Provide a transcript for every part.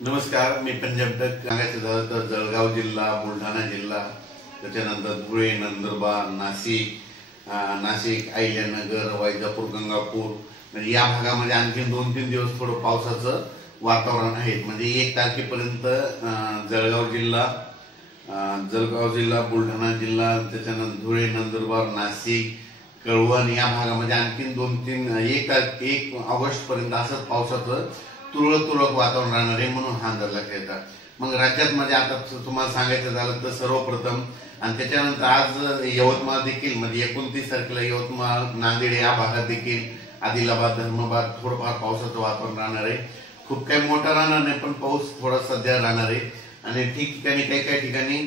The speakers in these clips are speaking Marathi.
नमस्कार, मी पंजाब डक. सांगायचं झालं तर जळगाव जिल्हा, बुलढाणा जिल्हा, त्याच्यानंतर धुळे, नंदुरबार, नाशिक, अहिल्यानगर, वैजापूर, गंगापूर म्हणजे या भागामध्ये आणखी 2-3 दिवस थोडं पावसाचं वातावरण आहे. म्हणजे 1 तारखेपर्यंत जळगाव जिल्हा, बुलढाणा जिल्हा, त्याच्यानंतर धुळे, नंदुरबार, नाशिक, कळवण या भागामध्ये आणखी 1 ऑगस्ट पर्यंत असं पावसाचं तुरळक वातावरण राहणार आहे. म्हणून हा अंदाज लक्षात येतात. मग राज्यात म्हणजे आता तुम्हाला सांगायचं झालं तर सर्वप्रथम आणि त्याच्यानंतर आज यवतमाळ देखील म्हणजे 29 तारखेला यवतमाळ, नांदेड या भागात देखील, आदिलाबाद, धर्माबाद थोडंफार पावसाचं वातावरण राहणार आहे. खूप काही मोठा राहणार नाही, पण पाऊस थोडा सध्या राहणार आहे आणि ठिकठिकाणी काही ठिकाणी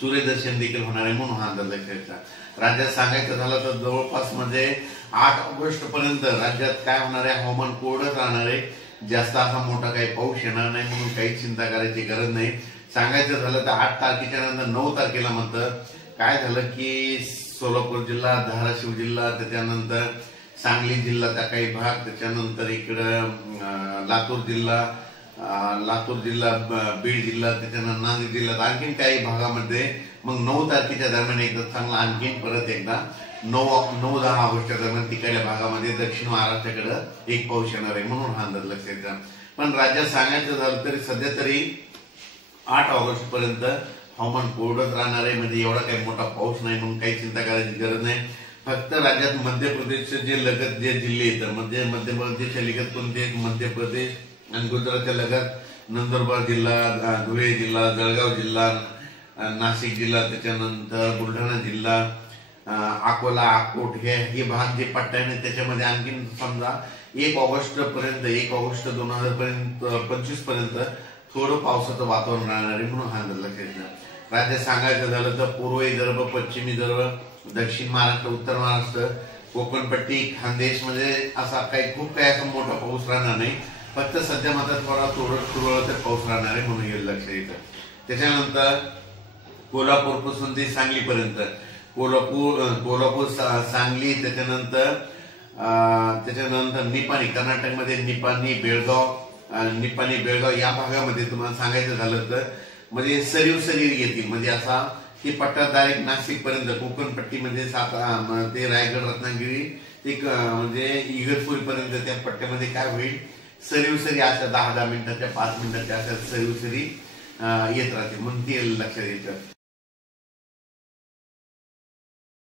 सूर्यदर्शन देखील होणार आहे. म्हणून हा अंदाज लक्षात येतात. राज्यात सांगायचं झालं तर जवळपास म्हणजे 8 ऑगस्ट पर्यंत राज्यात काय होणार आहे, हवामान कोरडं राहणार आहे. जास्त असा मोठा काही पाऊस येणार नाही, म्हणून काही चिंता करायची गरज नाही. सांगायचं झालं तर 8 तारखेच्या नंतर 9 तारखेला मात्र काय झालं की सोलापूर जिल्हा, धाराशिव जिल्हा, त्याच्यानंतर सांगली जिल्ह्याचा काही भाग, त्याच्यानंतर इकडं लातूर जिल्हा, बीड जिल्हा, त्याच्यानंतर नांदेड जिल्ह्यात आणखीन काही भागामध्ये मग 9 तारखेच्या दरम्यान एकदा चांगला आणखीन परत एकदा 9-10 ऑगस्टच्या दरम्यान तिकडल्या भागामध्ये दक्षिण महाराष्ट्राकडे एक पाऊस येणार आहे. म्हणून हा अंदाज लक्षात येतो. पण राज्यात सांगायचं झालं तरी सध्या तरी 8 ऑगस्ट पर्यंत हवामान कोरडंच राहणार आहे. म्हणजे एवढा काही मोठा पाऊस नाही, म्हणून काही चिंता करायची गरज नाही. फक्त राज्यात मध्य प्रदेशचे जे लगत जे जिल्हे येतात म्हणजे मध्य प्रदेशच्या लगत कोणते, मध्य प्रदेश आणि गुजरातच्या लगत नंदुरबार जिल्हा, धुळे जिल्हा, जळगाव जिल्हा, नाशिक जिल्हा, त्याच्यानंतर बुलढाणा जिल्हा, अकोला, अकोट हे भाग जे पट्ट्याने त्याच्यामध्ये आणखीन समजा 1 ऑगस्ट 2025 पर्यंत थोडं पावसाचं वातावरण राहणार आहे. म्हणून हा अंदाज लक्षात येतो. राज्यात सांगायचं झालं तर पूर्व विदर्भ, पश्चिम विदर्भ, दक्षिण महाराष्ट्र, उत्तर महाराष्ट्र, कोकणपट्टी, खानदेश म्हणजे असा खूप काही असा मोठा पाऊस राहणार नाही. फक्त सध्या मात्र तुरळक पाऊस राहणार आहे, म्हणून हे लक्षात येतं. त्याच्यानंतर कोल्हापूर पासून ते सांगलीपर्यंत, कोल्हापूर, सांगली, त्याच्यानंतर निपाणी, कर्नाटकमध्ये निपाणी, बेळगाव या भागामध्ये तुम्हाला सांगायचं झालं तर म्हणजे सरीव येतील. म्हणजे असा की पट्टा डायरेक्ट नाशिक पर्यंत, कोकणपट्टीमध्ये ते रायगड, रत्नागिरी एक म्हणजे इगतपुरी पर्यंत त्या पट्ट्यामध्ये काय होईल, सरी अशा 10 मिनिटाच्या, 5 मिनिटाच्या अशा सरी येत राहते. म्हणून ते लक्षात येतं.